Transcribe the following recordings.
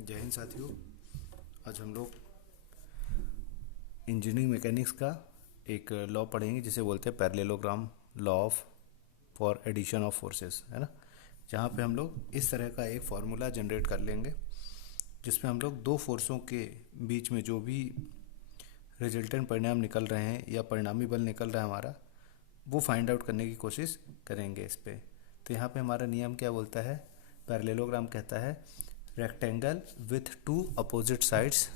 जय हिंद साथियों। आज हम लोग इंजीनियरिंग मैकेनिक्स का एक लॉ पढ़ेंगे जिसे बोलते हैं parallelogram law of for addition of forces, है ना। जहाँ पे हम लोग इस तरह का एक फार्मूला जनरेट कर लेंगे जिसमें हम लोग दो फोर्सों के बीच में जो भी रिजल्टेंट परिणाम निकल रहे हैं या परिणामी बल निकल रहा है हमारा, वो फाइंड आउट करने की कोशिश करेंगे इस पे। तो यहाँ पे हमारा नियम क्या बोलता है, पैरेललोग्राम कहता है rectangle with two opposite sides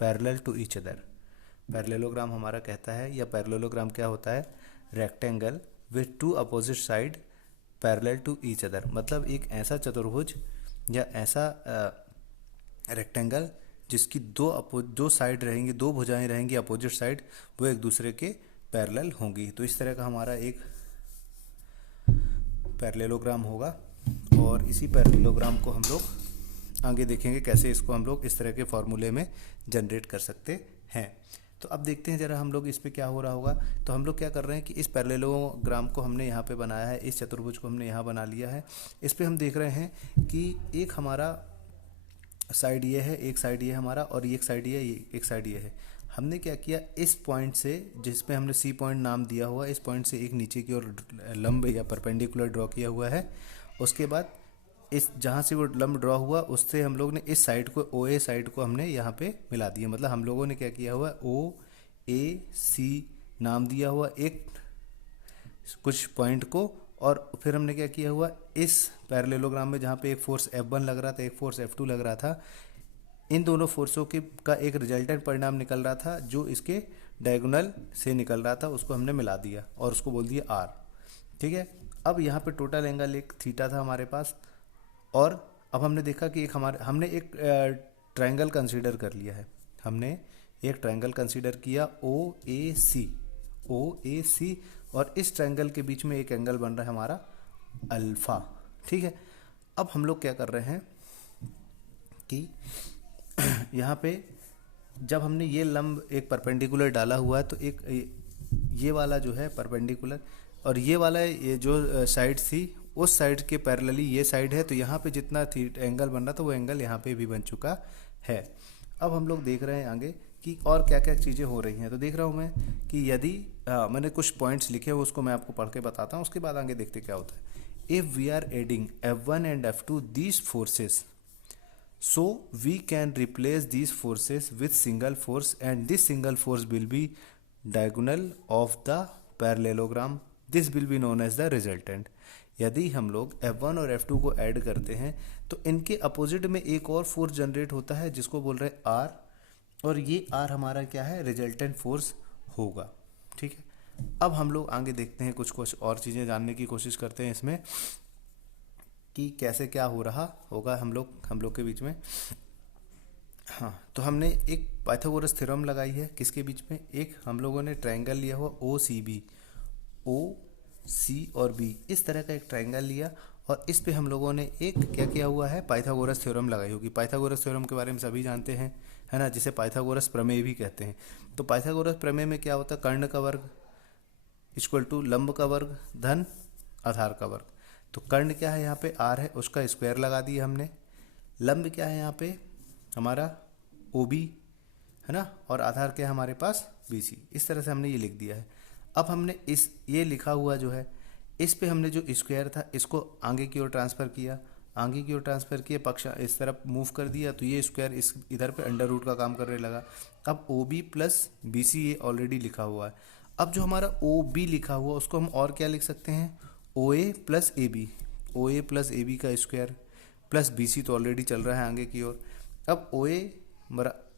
parallel to each other. Parallelogram हमारा कहता है, या पैरेललोग्राम क्या होता है, rectangle with two opposite side parallel to each other. मतलब एक ऐसा चतुर्भुज या ऐसा रेक्टेंगल जिसकी दो साइड रहेंगी, दो भुजाएं रहेंगी अपोजिट साइड, वो एक दूसरे के पैरेलल होंगी। तो इस तरह का हमारा एक पैरेललोग्राम होगा और इसी पैरेललोग्राम को हम लोग आगे देखेंगे कैसे इसको हम लोग इस तरह के फॉर्मूले में जनरेट कर सकते हैं। तो अब देखते हैं जरा हम लोग इस पे क्या हो रहा होगा। तो हम लोग क्या कर रहे हैं कि इस पैरेललोग्राम को हमने यहाँ पे बनाया है, इस चतुर्भुज को हमने यहाँ बना लिया है। इस पे हम देख रहे हैं कि एक हमारा साइड ये है, एक साइड ये हमारा, और एक साइड ये, एक साइड ये है। हमने क्या किया, इस पॉइंट से जिस पे हमने सी पॉइंट नाम दिया हुआ, इस पॉइंट से एक नीचे की ओर लंब या परपेंडिकुलर ड्रॉ किया हुआ है। उसके बाद इस जहाँ से वो लंब ड्रॉ हुआ उससे हम लोग ने इस साइड को, ओ ए साइड को हमने यहाँ पे मिला दिया। मतलब हम लोगों ने क्या किया हुआ, ओ ए सी नाम दिया हुआ एक कुछ पॉइंट को, और फिर हमने क्या किया हुआ, इस पैरेललोग्राम में जहाँ पे एक फोर्स F1 लग रहा था, एक फोर्स F2 लग रहा था, इन दोनों फोर्सों के का एक रिजल्टेंट परिणाम निकल रहा था जो इसके डायगोनल से निकल रहा था, उसको हमने मिला दिया और उसको बोल दिया R। ठीक है। अब यहाँ पे टोटल एंगल एक थीटा था हमारे पास, और अब हमने देखा कि हमने एक ट्रायंगल कंसीडर कर लिया है। हमने एक ट्रायंगल कंसीडर किया ओ ए सी, और इस ट्रायंगल के बीच में एक एंगल बन रहा है हमारा अल्फा। ठीक है। अब हम लोग क्या कर रहे हैं कि यहाँ पे जब हमने ये लंब एक परपेंडिकुलर डाला हुआ है, तो एक ये वाला जो है परपेंडिकुलर, और ये वाला ये जो साइड थी उस साइड के पैरेलली ये साइड है, तो यहाँ पे जितना एंगल बन रहा था वो एंगल यहाँ पे भी बन चुका है। अब हम लोग देख रहे हैं आगे कि और क्या क्या चीज़ें हो रही हैं। तो देख रहा हूँ मैं कि यदि मैंने कुछ पॉइंट्स लिखे हुए उसको मैं आपको पढ़ के बताता हूँ, उसके बाद आगे देखते क्या होता है। If we are adding F1 and F2 these forces, so we can replace these forces with single force and this single force will be diagonal of the parallelogram. This will be known as the resultant. यदि हम लोग F1 और F2 को add करते हैं तो इनके opposite में एक और फोर्स जनरेट होता है जिसको बोल रहे हैं R, और ये R हमारा क्या है, रिजल्टेंट फोर्स होगा। ठीक है। अब हम लोग आगे देखते हैं, कुछ और चीज़ें जानने की कोशिश करते हैं इसमें कि कैसे क्या हो रहा होगा हम लोग के बीच में। हाँ, तो हमने एक पाइथागोरस थ्योरम लगाई है किसके बीच में, एक हम लोगों ने ट्रायंगल लिया हुआ ओ सी बी, ओ सी और बी, इस तरह का एक ट्रायंगल लिया, और इस पे हम लोगों ने एक क्या किया हुआ है, पाइथागोरस थ्योरम लगाई होगी। पाइथागोरस थ्योरम के बारे में सभी जानते हैं, है ना, जिसे पाइथागोरस प्रमेय भी कहते हैं। तो पाइथागोरस प्रमेय में क्या होता है, कर्ण का वर्ग इक्वल टू लंब का वर्ग धन आधार का वर्ग। तो कर्ण क्या है यहाँ पे, R है, उसका स्क्वायर लगा दिया हमने। लंब क्या है यहाँ पे हमारा OB, है ना, और आधार क्या है हमारे पास BC। इस तरह से हमने ये लिख दिया है। अब हमने ये लिखा हुआ जो है, इस पे हमने जो स्क्वायर था इसको आगे की ओर ट्रांसफ़र किया, पक्ष इस तरफ मूव कर दिया, तो ये स्क्वायर इस इधर पे अंडर रूट का काम करने लगा। अब OB प्लस BC ये ऑलरेडी लिखा हुआ है। अब जो हमारा OB लिखा हुआ उसको हम और क्या लिख सकते हैं, OA प्लस AB का स्क्वायर प्लस BC तो ऑलरेडी चल रहा है आगे की ओर। अब OA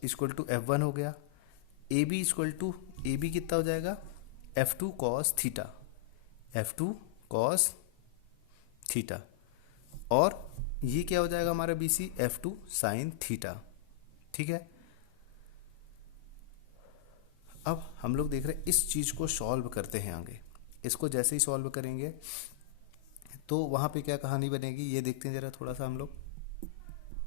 इक्वल टू F1 हो गया, AB इक्वल टू AB कितना हो जाएगा, F2 cos थीटा, और ये क्या हो जाएगा हमारा BC, F2 sin थीटा। ठीक है। अब हम लोग देख रहे हैं इस चीज़ को सॉल्व करते हैं आगे। इसको जैसे ही सॉल्व करेंगे तो वहाँ पे क्या कहानी बनेगी ये देखते हैं ज़रा थोड़ा सा हम लोग।